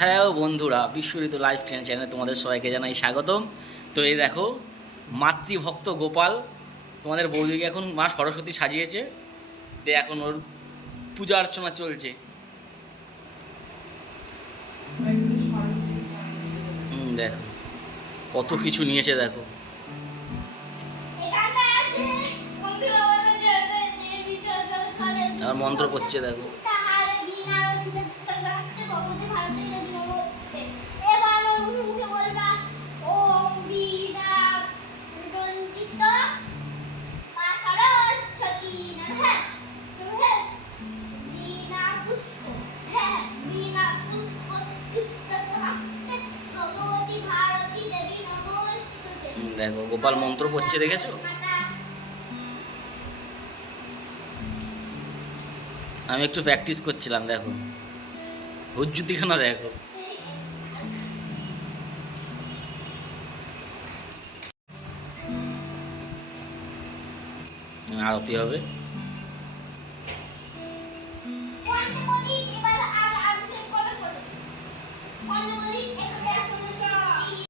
হ্যাঁ বন্ধুরা বিশ্বরিত life train চ্যানেলে তোমাদের সবাইকে জানাই স্বাগতম। তো এই দেখো, মাতৃভক্ত গোপাল, তোমাদের বৌদিকে এখন মা সরস্বতী সাজিয়েছে। দিয়ে এখন ওর পূজা অর্চনা চলছে। দেখো, কত কিছু নিয়েছে, দেখো। আর মন্ত্র করছে দেখো। দেখো গোপাল মন্ত্র পড়ছে দেখেছ? আমি একটু প্র্যাকটিস করছিলাম দেখো। হুজ্জুতিখানা দেখো। আরতি হবে?